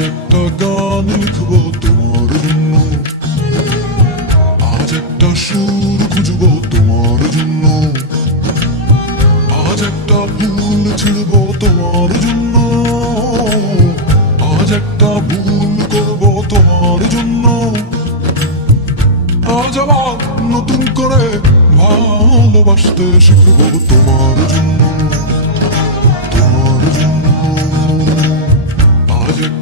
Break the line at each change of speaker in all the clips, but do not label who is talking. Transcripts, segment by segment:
একটা গান লিখব তোমার জন্য। আজ একটা সুর খুঁজবো তোমার জন্য। আজ একটা ফুল ছিড়বো তোমার জন্য। আজ একটা ভুল করব তোমার জন্য। আজ আবার নতুন করে ভালোবাসতে শিখব তোমার জন্য। তোমার জন্য। আজ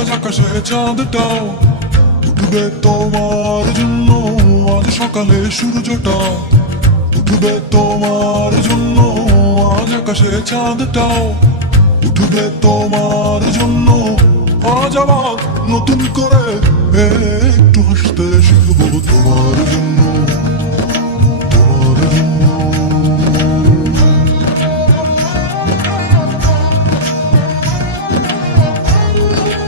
আজ আকাশে চাঁদটাও উঠবে তোমার জন্য আজ সকালে সূর্যটা উঠবে তোমার জন্য আজ আকাশে চাঁদটাও। উঠবে তোমার জন্য। আজ আবার নতুন করে একটু হাসতে শিখব।